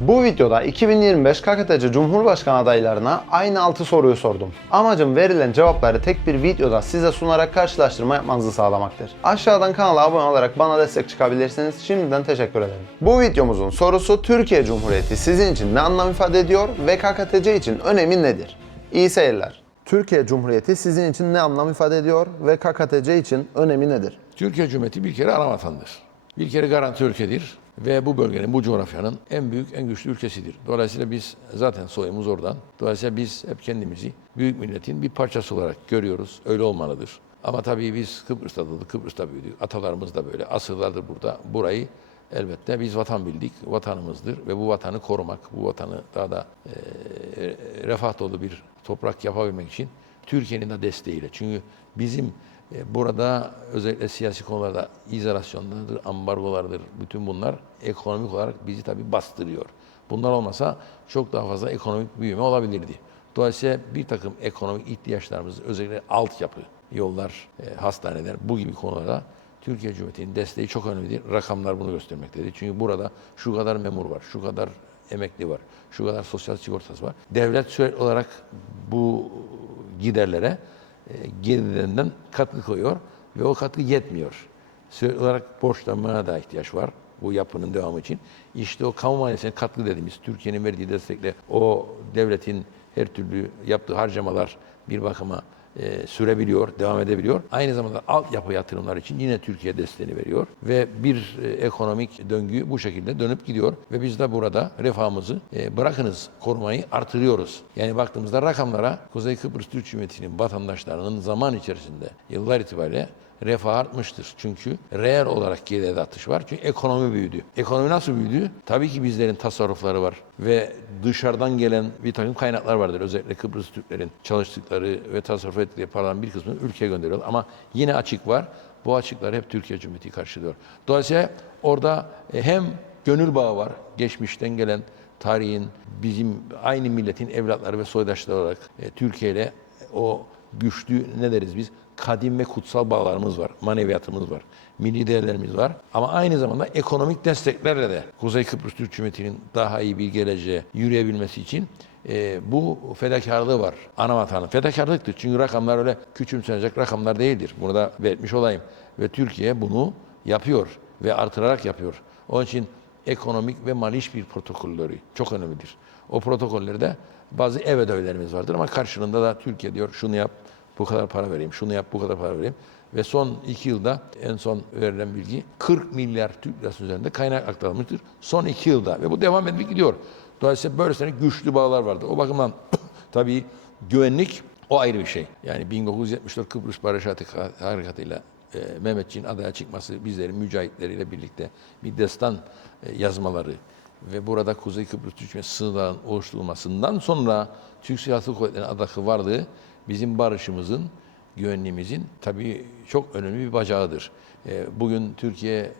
Bu videoda 2025 KKTC Cumhurbaşkanı adaylarına aynı 6 soruyu sordum. Amacım verilen cevapları tek bir videoda size sunarak karşılaştırma yapmanızı sağlamaktır. Aşağıdan kanala abone olarak bana destek çıkabilirsiniz. Şimdiden teşekkür ederim. Bu videomuzun sorusu Türkiye Cumhuriyeti sizin için ne anlam ifade ediyor ve KKTC için önemi nedir? İyi seyirler. Türkiye Cumhuriyeti sizin için ne anlam ifade ediyor ve KKTC için önemi nedir? Türkiye Cumhuriyeti bir kere ana vatandır. Bir kere garanti ülkedir ve bu bölgenin, bu coğrafyanın en büyük, en güçlü ülkesidir. Dolayısıyla biz zaten soyumuz oradan. Dolayısıyla biz hep kendimizi büyük milletin bir parçası olarak görüyoruz. Öyle olmalıdır. Ama tabii biz Kıbrıs'ta doğduk, Kıbrıs'ta büyüdük. Atalarımız da böyle. Asırlardır burada. Burayı elbette biz vatan bildik. Vatanımızdır ve bu vatanı korumak, bu vatanı daha da e, refah dolu bir toprak yapabilmek için Türkiye'nin de desteğiyle. Çünkü bizim e, burada özellikle siyasi konularda izolasyonlardır, ambargolardır, bütün bunlar ekonomik olarak bizi tabii bastırıyor. Bunlar olmasa çok daha fazla ekonomik büyüme olabilirdi. Dolayısıyla bir takım ekonomik ihtiyaçlarımız, özellikle altyapı, yollar, e, hastaneler bu gibi konularda Türkiye Cumhuriyeti'nin desteği çok önemlidir. Rakamlar bunu göstermektedir. Çünkü burada şu kadar memur var, şu kadar emekli var, şu kadar sosyal sigortası var. Devlet sürekli olarak bu giderlere e, katkı koyuyor ve o katkı yetmiyor. Sürekli olarak borçlanmaya da ihtiyaç var bu yapının devamı için. İşte o kamu maliyesine katkı dediğimiz Türkiye'nin verdiği destekle o devletin her türlü yaptığı harcamalar bir bakıma e, sürebiliyor, devam edebiliyor. Aynı zamanda altyapı yatırımlar için yine Türkiye desteğini veriyor ve bir e, ekonomik döngü bu şekilde dönüp gidiyor ve biz de burada refahımızı e, bırakınız korumayı artırıyoruz. Yani baktığımızda rakamlara Kuzey Kıbrıs Türk Cumhuriyeti'nin vatandaşlarının zaman içerisinde yıllar itibariyle refah artmıştır. Çünkü reel olarak geride atış var. Çünkü ekonomi büyüdü. Ekonomi nasıl büyüdü? Tabii ki bizlerin tasarrufları var ve dışarıdan gelen bir takım kaynaklar vardır. Özellikle Kıbrıs Türklerin çalıştıkları ve tasarruf ettikleri paraların bir kısmını ülkeye gönderiyor. Ama yine açık var. Bu açıkları hep Türkiye Cumhuriyeti karşılıyor. Dolayısıyla orada e, hem gönül bağı var, geçmişten gelen tarihin, bizim aynı milletin evlatları ve soydaşları olarak e, Türkiye ile o güçlü ne deriz biz? Kadim ve kutsal bağlarımız var, maneviyatımız var, milli değerlerimiz var. Ama aynı zamanda ekonomik desteklerle de Kuzey Kıbrıs Türk Cumhuriyeti'nin daha iyi bir geleceğe yürüyebilmesi için e, bu fedakarlığı var. Ana vatanın fedakarlıktır. Çünkü rakamlar öyle küçümsenecek rakamlar değildir. Bunu da belirtmiş olayım. Ve Türkiye bunu yapıyor ve artırarak yapıyor. Onun için ekonomik ve mali işbirliği protokolleri çok önemlidir. O protokollerde bazı ev ödevlerimiz vardır ama karşılığında da Türkiye diyor şunu yap, bu kadar para vereyim, şunu yap, bu kadar para vereyim. Ve son iki yılda en son verilen bilgi 40 milyar Türk lirası üzerinde kaynak aktarılmıştır. Son iki yılda ve bu devam edip gidiyor. Dolayısıyla böylesine güçlü bağlar vardır. O bakımdan tabii güvenlik o ayrı bir şey. Yani 1974 Kıbrıs Barış Harekatı'yla e, Mehmetçiğin adaya çıkması bizlerin mücahitleriyle birlikte bir destan e, yazmaları ve burada Kuzey Kıbrıs Türk sınırların oluşturulmasından sonra Türk Silahlı Kuvvetleri'nin adakı varlığı bizim barışımızın, güvenliğimizin tabii çok önemli bir bacağıdır. E, Bugün Türkiye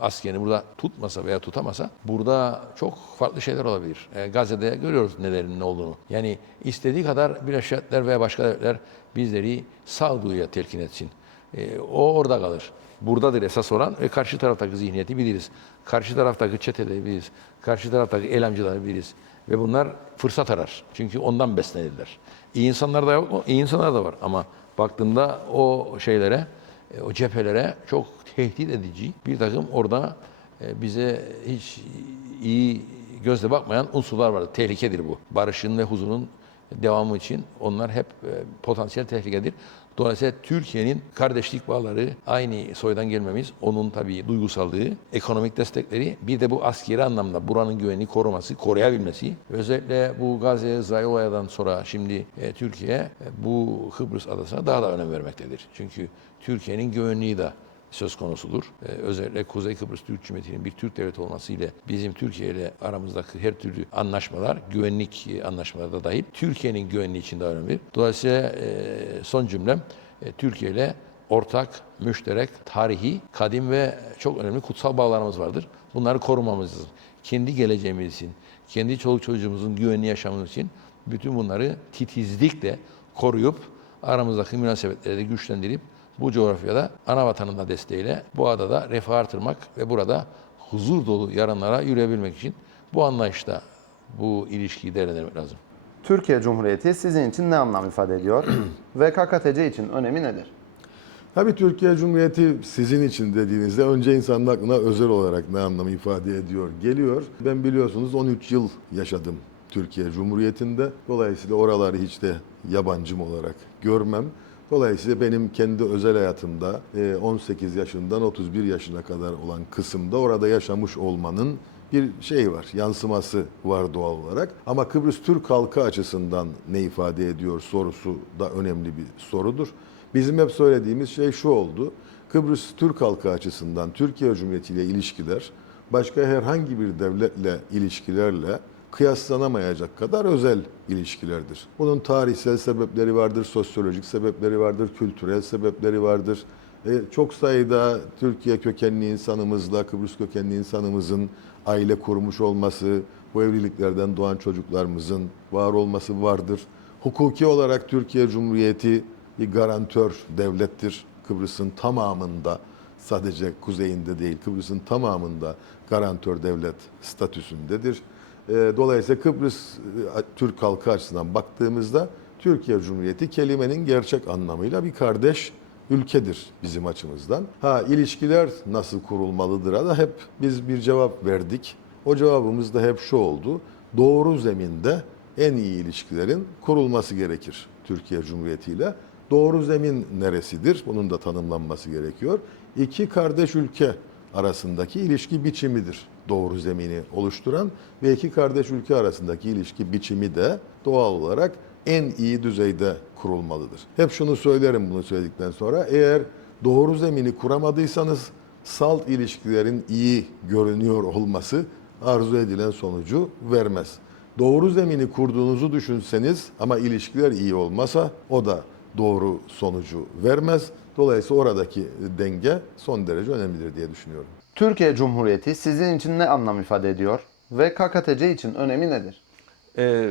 askerini burada tutmasa veya tutamasa burada çok farklı şeyler olabilir. E, Gazze'de görüyoruz nelerinin ne olduğunu. Yani istediği kadar Birleşik Milletler veya başka devletler bizleri sağduyuya telkin etsin. E, o orada kalır. Buradadır esas olan ve karşı taraftaki zihniyeti biliriz. Karşı taraftaki çeteleri biliriz. Karşı taraftaki eylemcileri biliriz. Ve bunlar fırsat arar. Çünkü ondan beslenirler. İyi insanlar da yok mu? İyi insanlar da var. Ama baktığında o şeylere, e, o cephelere çok tehdit edici bir takım orada e, bize hiç iyi gözle bakmayan unsurlar var. Tehlikedir bu. Barışın ve huzurun devamı için onlar hep e, potansiyel tehlikedir. Dolayısıyla Türkiye'nin kardeşlik bağları, aynı soydan gelmemiz, onun tabii duygusallığı, ekonomik destekleri, bir de bu askeri anlamda buranın güvenliği koruması, koruyabilmesi. Özellikle bu Gazze İsrail olaydan sonra şimdi e, Türkiye e, bu Kıbrıs adasına daha da önem vermektedir. Çünkü Türkiye'nin güvenliği de söz konusudur. Ee, özellikle Kuzey Kıbrıs Türk Cumhuriyeti'nin bir Türk devleti olması ile bizim Türkiye ile aramızdaki her türlü anlaşmalar, güvenlik e, anlaşmaları da dahil Türkiye'nin güvenliği için de önemli. Dolayısıyla e, son cümlem e, Türkiye ile ortak, müşterek, tarihi, kadim ve çok önemli kutsal bağlarımız vardır. Bunları korumamız lazım. Kendi geleceğimiz için, kendi çoluk çocuğumuzun güvenli yaşamımız için bütün bunları titizlikle koruyup aramızdaki münasebetleri de güçlendirip bu coğrafyada ana vatanın da desteğiyle bu adada refah artırmak ve burada huzur dolu yarınlara yürüyebilmek için Bu anlayışta bu ilişkiyi değerlendirmek lazım. Türkiye Cumhuriyeti sizin için ne anlam ifade ediyor? Ve KKTC için önemi nedir? Tabii Türkiye Cumhuriyeti sizin için dediğinizde önce insanın aklına özel olarak ne anlamı ifade ediyor geliyor. Ben biliyorsunuz 13 yıl yaşadım Türkiye Cumhuriyeti'nde. Dolayısıyla oraları hiç de yabancım olarak görmem. Dolayısıyla benim kendi özel hayatımda e, 18 yaşından 31 yaşına kadar olan kısımda orada yaşamış olmanın bir şey var, yansıması var doğal olarak. Ama Kıbrıs Türk halkı açısından ne ifade ediyor sorusu da önemli bir sorudur. Bizim hep söylediğimiz şey şu oldu. Kıbrıs Türk halkı açısından Türkiye Cumhuriyeti ile ilişkiler başka herhangi bir devletle ilişkilerle kıyaslanamayacak kadar özel ilişkilerdir. Bunun tarihsel sebepleri vardır, sosyolojik sebepleri vardır, kültürel sebepleri vardır. E, çok sayıda Türkiye kökenli insanımızla Kıbrıs kökenli insanımızın aile kurmuş olması, bu evliliklerden doğan çocuklarımızın var olması vardır. Hukuki olarak Türkiye Cumhuriyeti bir garantör devlettir. Kıbrıs'ın tamamında sadece kuzeyinde değil Kıbrıs'ın tamamında garantör devlet statüsündedir. E, Dolayısıyla Kıbrıs e, Türk halkı açısından baktığımızda Türkiye Cumhuriyeti kelimenin gerçek anlamıyla bir kardeş ülkedir bizim açımızdan. Ha ilişkiler nasıl kurulmalıdır da hep biz bir cevap verdik. O cevabımız da hep şu oldu. Doğru zeminde en iyi ilişkilerin kurulması gerekir Türkiye Cumhuriyeti ile. Doğru zemin neresidir? Bunun da tanımlanması gerekiyor. İki kardeş ülke arasındaki ilişki biçimidir doğru zemini oluşturan ve iki kardeş ülke arasındaki ilişki biçimi de doğal olarak en iyi düzeyde kurulmalıdır. Hep şunu söylerim bunu söyledikten sonra eğer doğru zemini kuramadıysanız salt ilişkilerin iyi görünüyor olması arzu edilen sonucu vermez. Doğru zemini kurduğunuzu düşünseniz ama ilişkiler iyi olmasa o da doğru sonucu vermez. Dolayısıyla oradaki denge son derece önemlidir diye düşünüyorum. Türkiye Cumhuriyeti sizin için ne anlam ifade ediyor? Ve KKTC için önemi nedir? Ee,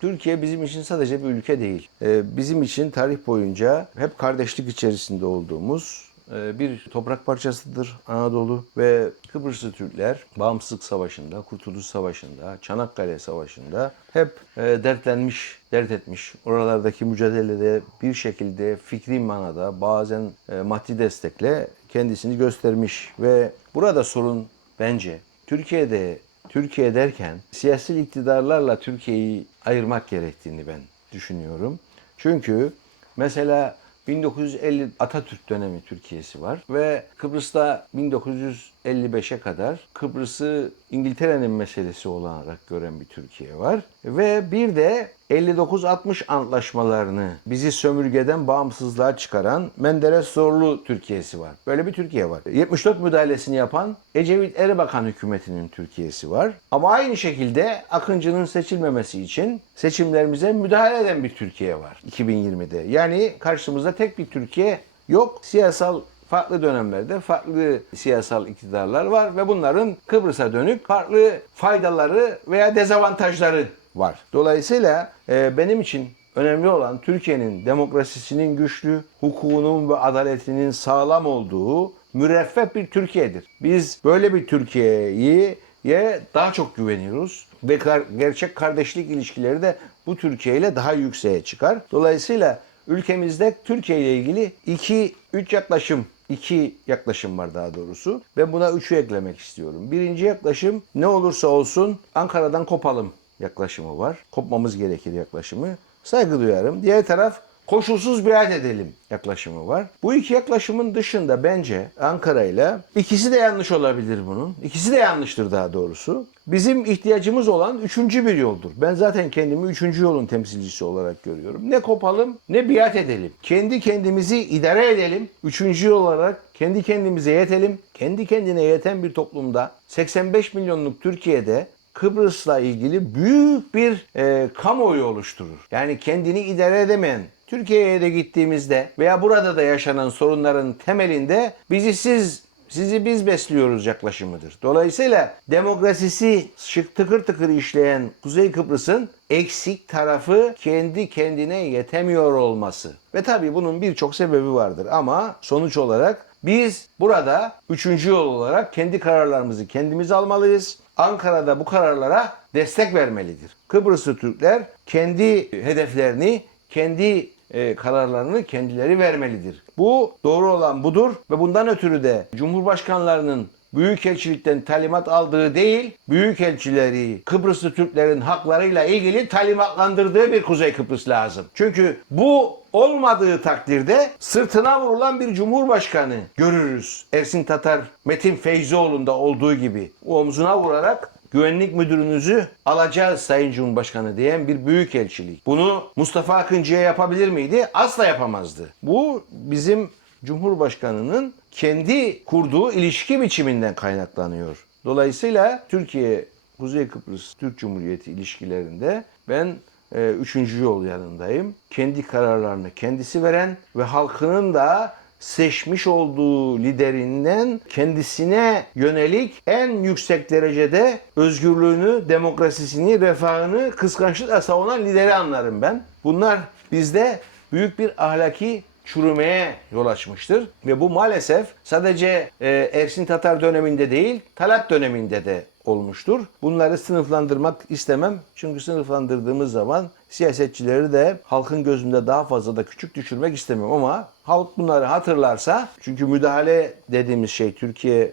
Türkiye bizim için sadece bir ülke değil. Ee, bizim için tarih boyunca hep kardeşlik içerisinde olduğumuz bir toprak parçasıdır Anadolu ve Kıbrıslı Türkler Bağımsızlık Savaşı'nda, Kurtuluş Savaşı'nda, Çanakkale Savaşı'nda hep e, dertlenmiş, dert etmiş. Oralardaki mücadelede bir şekilde fikri manada bazen e, maddi destekle kendisini göstermiş ve burada sorun bence Türkiye'de Türkiye derken siyasi iktidarlarla Türkiye'yi ayırmak gerektiğini ben düşünüyorum. Çünkü mesela 1950 Atatürk dönemi Türkiye'si var ve Kıbrıs'ta 1955'e kadar Kıbrıs'ı İngiltere'nin meselesi olarak gören bir Türkiye var. Ve bir de 59-60 antlaşmalarını bizi sömürgeden bağımsızlığa çıkaran Menderes Zorlu Türkiye'si var. Böyle bir Türkiye var. 74 müdahalesini yapan Ecevit Erbakan hükümetinin Türkiye'si var. Ama aynı şekilde Akıncı'nın seçilmemesi için seçimlerimize müdahale eden bir Türkiye var 2020'de. Yani karşımızda tek bir Türkiye yok. Siyasal farklı dönemlerde farklı siyasal iktidarlar var ve bunların Kıbrıs'a dönük farklı faydaları veya dezavantajları var. Dolayısıyla e, benim için önemli olan Türkiye'nin demokrasisinin güçlü, hukukunun ve adaletinin sağlam olduğu müreffeh bir Türkiye'dir. Biz böyle bir Türkiye'yi ye daha çok güveniyoruz ve gerçek kardeşlik ilişkileri de bu Türkiye ile daha yükseğe çıkar. Dolayısıyla ülkemizde Türkiye ile ilgili iki, üç yaklaşım iki yaklaşım var daha doğrusu. Ben buna üçü eklemek istiyorum. Birinci yaklaşım ne olursa olsun Ankara'dan kopalım yaklaşımı var. Kopmamız gerekir yaklaşımı. Saygı duyarım. Diğer taraf koşulsuz biat edelim yaklaşımı var. Bu iki yaklaşımın dışında bence Ankara ile ikisi de yanlış olabilir bunun. İkisi de yanlıştır daha doğrusu. Bizim ihtiyacımız olan üçüncü bir yoldur. Ben zaten kendimi üçüncü yolun temsilcisi olarak görüyorum. Ne kopalım ne biat edelim. Kendi kendimizi idare edelim. Üçüncü yol olarak kendi kendimize yetelim. Kendi kendine yeten bir toplumda 85 milyonluk Türkiye'de Kıbrıs'la ilgili büyük bir e, kamuoyu oluşturur. Yani kendini idare edemeyen Türkiye'ye de gittiğimizde veya burada da yaşanan sorunların temelinde bizi siz sizi biz besliyoruz yaklaşımıdır. Dolayısıyla demokrasisi şık tıkır tıkır işleyen Kuzey Kıbrıs'ın eksik tarafı kendi kendine yetemiyor olması. Ve tabii bunun birçok sebebi vardır ama sonuç olarak Biz burada üçüncü yol olarak kendi kararlarımızı kendimiz almalıyız. Ankara'da bu kararlara destek vermelidir. Kıbrıslı Türkler kendi hedeflerini, kendi e, kararlarını kendileri vermelidir. Bu doğru olan budur ve bundan ötürü de Cumhurbaşkanlarının Büyükelçilikten talimat aldığı değil, Büyükelçileri Kıbrıslı Türklerin haklarıyla ilgili talimatlandırdığı bir Kuzey Kıbrıs lazım. Çünkü bu olmadığı takdirde sırtına vurulan bir cumhurbaşkanı görürüz. Ersin Tatar, Metin Feyzioğlu'nda olduğu gibi omzuna vurarak güvenlik müdürünüzü alacağız Sayın Cumhurbaşkanı diyen bir büyükelçilik. Bunu Mustafa Akıncı'ya yapabilir miydi? Asla yapamazdı. Bu bizim Cumhurbaşkanı'nın kendi kurduğu ilişki biçiminden kaynaklanıyor. Dolayısıyla Türkiye Kuzey Kıbrıs Türk Cumhuriyeti ilişkilerinde ben e, üçüncü yol yanındayım. Kendi kararlarını kendisi veren ve halkının da seçmiş olduğu liderinden kendisine yönelik en yüksek derecede özgürlüğünü, demokrasisini, refahını kıskançlıkla savunan lideri anlarım ben. Bunlar bizde büyük bir ahlaki çürümeye yol açmıştır. Ve bu maalesef sadece e, Ersin Tatar döneminde değil, Talat döneminde de olmuştur. Bunları sınıflandırmak istemem. Çünkü sınıflandırdığımız zaman siyasetçileri de halkın gözünde daha fazla da küçük düşürmek istemiyorum ama halk bunları hatırlarsa çünkü müdahale dediğimiz şey Türkiye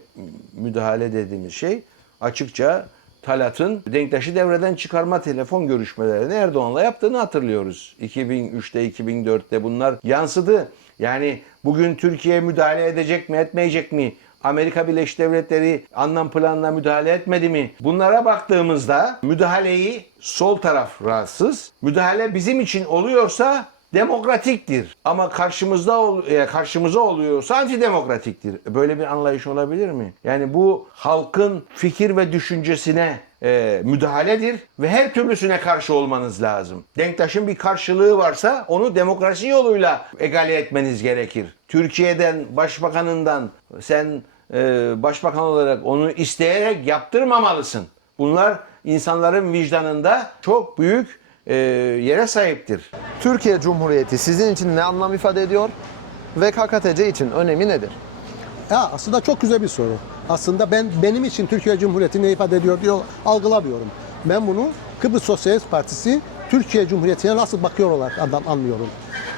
müdahale dediğimiz şey açıkça Talat'ın Denktaş'ı devreden çıkarma telefon görüşmelerini Erdoğan'la yaptığını hatırlıyoruz. 2003'te, 2004'te bunlar yansıdı. Yani bugün Türkiye müdahale edecek mi, etmeyecek mi? Amerika Birleşik Devletleri anlam planına müdahale etmedi mi? Bunlara baktığımızda müdahaleyi sol taraf rahatsız. Müdahale bizim için oluyorsa demokratiktir. Ama karşımızda e, karşımıza oluyorsa antidemokratiktir. Böyle bir anlayış olabilir mi? Yani bu halkın fikir ve düşüncesine e, müdahaledir ve her türlüsüne karşı olmanız lazım. Denktaş'ın bir karşılığı varsa onu demokrasi yoluyla egale etmeniz gerekir. Türkiye'den, başbakanından sen e, başbakan olarak onu isteyerek yaptırmamalısın. Bunlar insanların vicdanında çok büyük e, yere sahiptir. Türkiye Cumhuriyeti sizin için ne anlam ifade ediyor ve KKTC için önemi nedir? Ya aslında çok güzel bir soru. Aslında ben benim için Türkiye Cumhuriyeti ne ifade ediyor diye algılamıyorum. Ben bunu Kıbrıs Sosyalist Partisi Türkiye Cumhuriyeti'ne nasıl bakıyor olarak adam anlıyorum.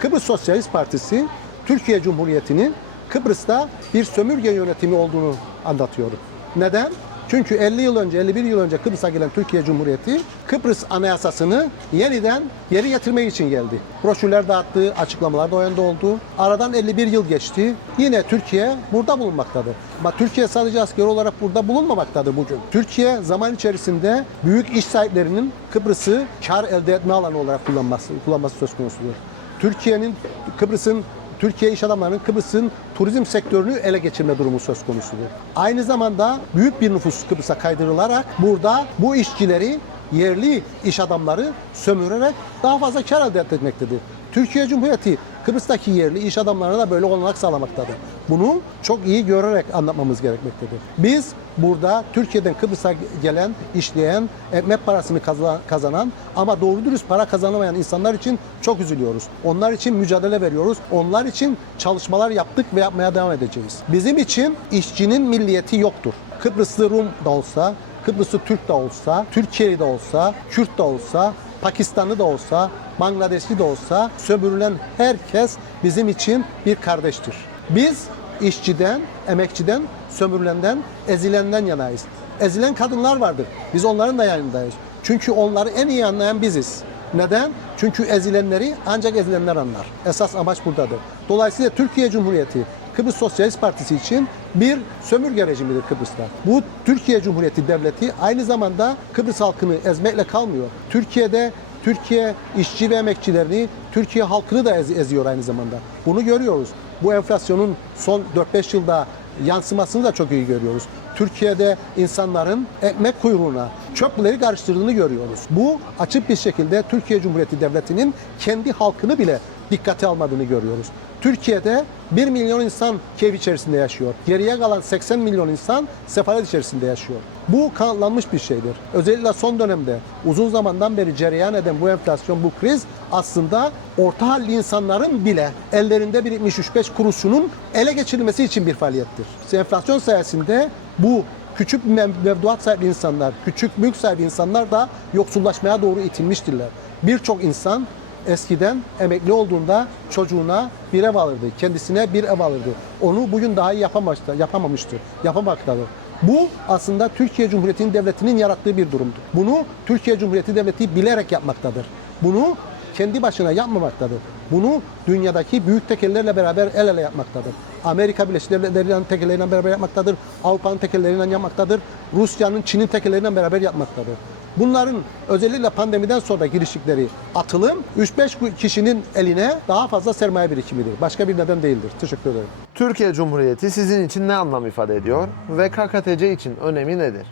Kıbrıs Sosyalist Partisi Türkiye Cumhuriyeti'nin Kıbrıs'ta bir sömürge yönetimi olduğunu anlatıyor. Neden? Çünkü 50 yıl önce, 51 yıl önce Kıbrıs'a gelen Türkiye Cumhuriyeti Kıbrıs Anayasası'nı yeniden geri getirmek için geldi. Broşürler dağıttı, açıklamalar da o yönde oldu. Aradan 51 yıl geçti. Yine Türkiye burada bulunmaktadır. Ama Türkiye sadece asker olarak burada bulunmamaktadır bugün. Türkiye zaman içerisinde büyük iş sahiplerinin Kıbrıs'ı kar elde etme alanı olarak kullanması, kullanması söz konusudur. Türkiye'nin Kıbrıs'ın Türkiye iş adamlarının Kıbrıs'ın turizm sektörünü ele geçirme durumu söz konusudur. Aynı zamanda büyük bir nüfus Kıbrıs'a kaydırılarak burada bu işçileri yerli iş adamları sömürerek daha fazla kar elde etmektedir. Türkiye Cumhuriyeti Kıbrıs'taki yerli iş adamlarına da böyle olanak sağlamaktadır. Bunu çok iyi görerek anlatmamız gerekmektedir. Biz burada Türkiye'den Kıbrıs'a gelen, işleyen, ekmek parasını kazan- kazanan ama doğru dürüst para kazanamayan insanlar için çok üzülüyoruz. Onlar için mücadele veriyoruz. Onlar için çalışmalar yaptık ve yapmaya devam edeceğiz. Bizim için işçinin milliyeti yoktur. Kıbrıslı Rum da olsa, Kıbrıslı Türk de olsa, Türkiye'li de olsa, Kürt de olsa, Pakistanlı da olsa, Bangladeşli de olsa sömürülen herkes bizim için bir kardeştir. Biz işçiden, emekçiden, sömürülenden, ezilenden yanayız. Ezilen kadınlar vardır. Biz onların da yanındayız. Çünkü onları en iyi anlayan biziz. Neden? Çünkü ezilenleri ancak ezilenler anlar. Esas amaç buradadır. Dolayısıyla Türkiye Cumhuriyeti Kıbrıs Sosyalist Partisi için bir sömürge rejimidir Kıbrıs'ta. Bu Türkiye Cumhuriyeti Devleti aynı zamanda Kıbrıs halkını ezmekle kalmıyor. Türkiye'de Türkiye işçi ve emekçilerini, Türkiye halkını da ez- eziyor aynı zamanda. Bunu görüyoruz. Bu enflasyonun son 4-5 yılda yansımasını da çok iyi görüyoruz. Türkiye'de insanların ekmek kuyruğuna çöpleri karıştırdığını görüyoruz. Bu açık bir şekilde Türkiye Cumhuriyeti Devleti'nin kendi halkını bile dikkate almadığını görüyoruz. Türkiye'de 1 milyon insan keyif içerisinde yaşıyor. Geriye kalan 80 milyon insan sefalet içerisinde yaşıyor. Bu kanıtlanmış bir şeydir. Özellikle son dönemde uzun zamandan beri cereyan eden bu enflasyon, bu kriz aslında orta halli insanların bile ellerinde birikmiş 3-5 kuruşunun ele geçirilmesi için bir faaliyettir. Enflasyon sayesinde bu küçük mev- mevduat sahibi insanlar, küçük mülk sahibi insanlar da yoksullaşmaya doğru itilmiştirler. Birçok insan eskiden emekli olduğunda çocuğuna bir ev alırdı, kendisine bir ev alırdı. Onu bugün daha iyi yapamamıştır, yapamamıştır, yapamaktadır. Bu aslında Türkiye Cumhuriyeti'nin devletinin yarattığı bir durumdur. Bunu Türkiye Cumhuriyeti devleti bilerek yapmaktadır. Bunu kendi başına yapmamaktadır. Bunu dünyadaki büyük tekellerle beraber el ele yapmaktadır. Amerika Birleşik Devletleri'nin tekelleriyle beraber yapmaktadır. Avrupa'nın tekelleriyle yapmaktadır. Rusya'nın, Çin'in tekelleriyle beraber yapmaktadır. Bunların özellikle pandemiden sonra giriştikleri atılım 3-5 kişinin eline daha fazla sermaye birikimidir. Başka bir neden değildir. Teşekkür ederim. Türkiye Cumhuriyeti sizin için ne anlam ifade ediyor ve KKTC için önemi nedir?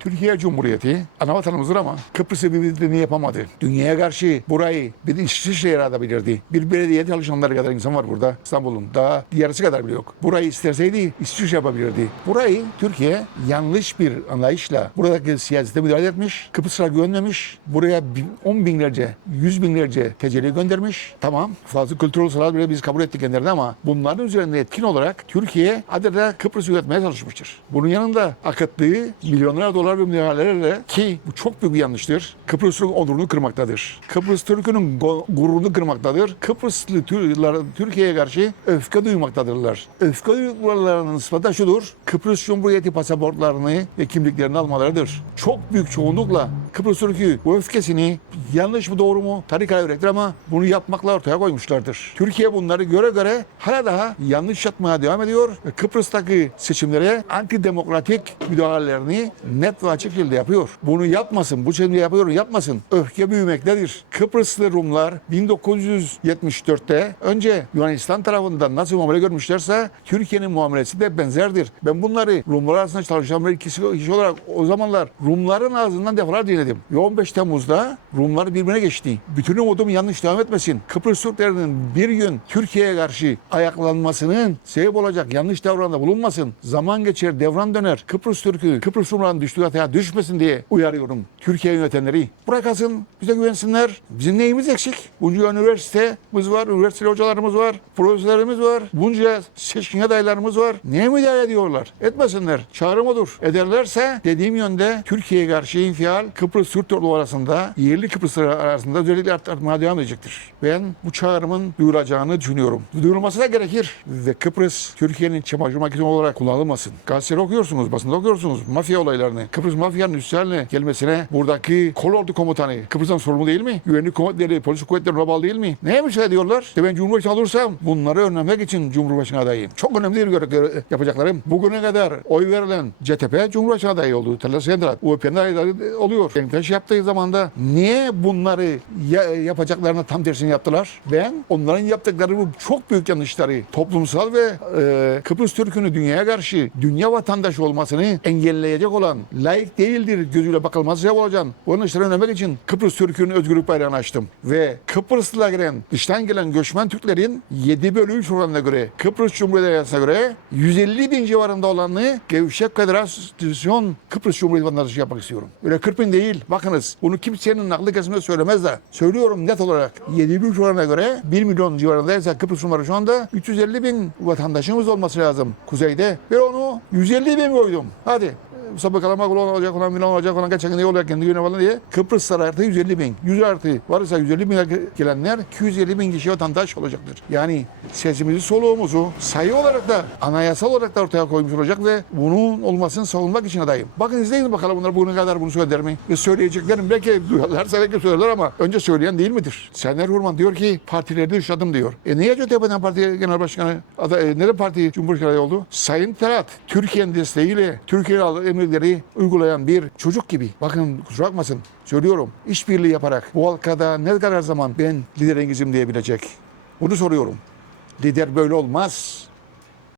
Türkiye Cumhuriyeti ana vatanımızdır ama Kıbrıs'ı bir bildiğini yapamadı. Dünyaya karşı burayı bir İsviçre yaratabilirdi. Bir belediye çalışanları kadar insan var burada İstanbul'un. Daha yarısı kadar bile yok. Burayı isteseydi İsviçre yapabilirdi. Burayı Türkiye yanlış bir anlayışla buradaki siyasete müdahale etmiş. Kıbrıs'a güvenmemiş. Buraya on binlerce, yüz binlerce tecelli göndermiş. Tamam fazla kültürel olarak bile biz kabul ettik kendilerini ama bunların üzerinde etkin olarak Türkiye adeta Kıbrıs'ı yönetmeye çalışmıştır. Bunun yanında akıttığı milyonlar dolar ve müdahalelerle ki bu çok büyük bir yanlıştır. Kıbrıs'ın onurunu kırmaktadır. Kıbrıs Türk'ünün gururunu kırmaktadır. Kıbrıslı Türkler Türkiye'ye karşı öfke duymaktadırlar. Öfke duymalarının ispatı şudur. Kıbrıs Cumhuriyeti pasaportlarını ve kimliklerini almalarıdır. Çok büyük çoğunlukla Kıbrıs Türk'ü bu öfkesini yanlış mı doğru mu tarih öğretir ama bunu yapmakla ortaya koymuşlardır. Türkiye bunları göre göre hala daha yanlış yapmaya devam ediyor Kıbrıs'taki seçimlere antidemokratik müdahalelerini net ve açık şekilde yapıyor. Bunu yapmasın, bu seçimde yapıyor, yapmasın. Öfke büyümektedir. Kıbrıslı Rumlar 1974'te önce Yunanistan tarafından nasıl muamele görmüşlerse Türkiye'nin muamelesi de benzerdir. Ben bunları Rumlar arasında çalışan bir kişi olarak o zamanlar Rumların ağzından defalarca dinledim. Ve 15 Temmuz'da Rumlar birbirine geçti. Bütün umudum yanlış devam etmesin. Kıbrıs Türklerinin bir gün Türkiye'ye karşı ayaklanmasının sebep olacak yanlış davranda bulunmasın. Zaman geçer, devran döner. Kıbrıs Türk'ü, Kıbrıs Rumların düştüğü hataya düşmesin diye uyarıyorum Türkiye yönetenleri. Bırakasın, bize güvensinler. Bizim neyimiz eksik? Bunca üniversitemiz var, üniversite hocalarımız var, profesörlerimiz var. Bunca seçkin adaylarımız var. Neye müdahale ediyorlar? Etmesinler. Çağrım odur. Ederlerse dediğim yönde Türkiye'ye karşı infial Kıbrıs Türk topluluğu arasında, yerli Kıbrıslılar arasında özellikle art- artmaya devam edecektir. Ben bu çağrımın duyulacağını düşünüyorum. Duyulması da gerekir. Ve Kıbrıs Türkiye'nin çamaşır makinesi olarak kullanılmasın. Gazeteleri okuyorsunuz, basında okuyorsunuz mafya olaylarını. Kıbrıs mafyanın üstü haline gelmesine buradaki kolordu komutanı Kıbrıs'tan sorumlu değil mi? Güvenlik kuvvetleri, polis kuvvetleri rabal değil mi? Neye müsaade ediyorlar? İşte ben Cumhurbaşkanı olursam bunları önlemek için Cumhurbaşkanı adayım. Çok önemli bir görev yapacaklarım. Bugüne kadar oy verilen CTP Cumhurbaşkanı adayı oldu. Telas Sendrat, UEP'nin adayı oluyor. Denktaş yaptığı zaman da niye bunları ya- yapacaklarını tam tersini yaptılar? Ben onların yaptıkları bu çok büyük yanlışları toplumsal ve e, Kıbrıs Türk'ünü dünyaya karşı dünya vatandaşı olmasını engelleyecek olan layık değildir gözüyle bakılması sebep olacak. Bu yanlışları önlemek için Kıbrıs Türk'ünün özgürlük bayrağını açtım. Ve Kıbrıslılar gelen, dıştan gelen göçmen Türklerin 7 bölü 3 oranına göre Kıbrıs Cumhuriyeti yasasına göre 150 bin civarında olanını Gevşek Federasyon Kıbrıs Cumhuriyeti vatandaşı yapmak istiyorum. Öyle 40 bin değil. Bakınız bunu kimsenin aklı kesimde söylemez de. Söylüyorum net olarak 7 bin oranına göre 1 milyon civarındaysa Kıbrıs Rumları şu anda 350 bin vatandaşımız olması lazım kuzeyde. Ve onu 150 bin koydum. Hadi sabıkalama olan olacak olan filan olacak olan geçen ne olacak kendi güne falan diye Kıbrıslar artı 150 bin. 100 artı varsa 150 bin gelenler 250 bin kişi vatandaş olacaktır. Yani sesimizi soluğumuzu sayı olarak da anayasal olarak da ortaya koymuş olacak ve bunun olmasını savunmak için adayım. Bakın izleyin bakalım bunlar bugüne kadar bunu söyler mi? Ve söyleyeceklerim belki duyarlarsa belki söylerler ama önce söyleyen değil midir? Sener Hurman diyor ki partilerde yaşadım diyor. E niye CTP'den parti genel başkanı aday, e, neden parti cumhurbaşkanı oldu? Sayın Talat Türkiye'nin desteğiyle Türkiye'nin emirleri uygulayan bir çocuk gibi. Bakın kusura bakmasın söylüyorum. işbirliği yaparak bu halkada ne kadar zaman ben liderengizim diyebilecek? Bunu soruyorum. Lider böyle olmaz.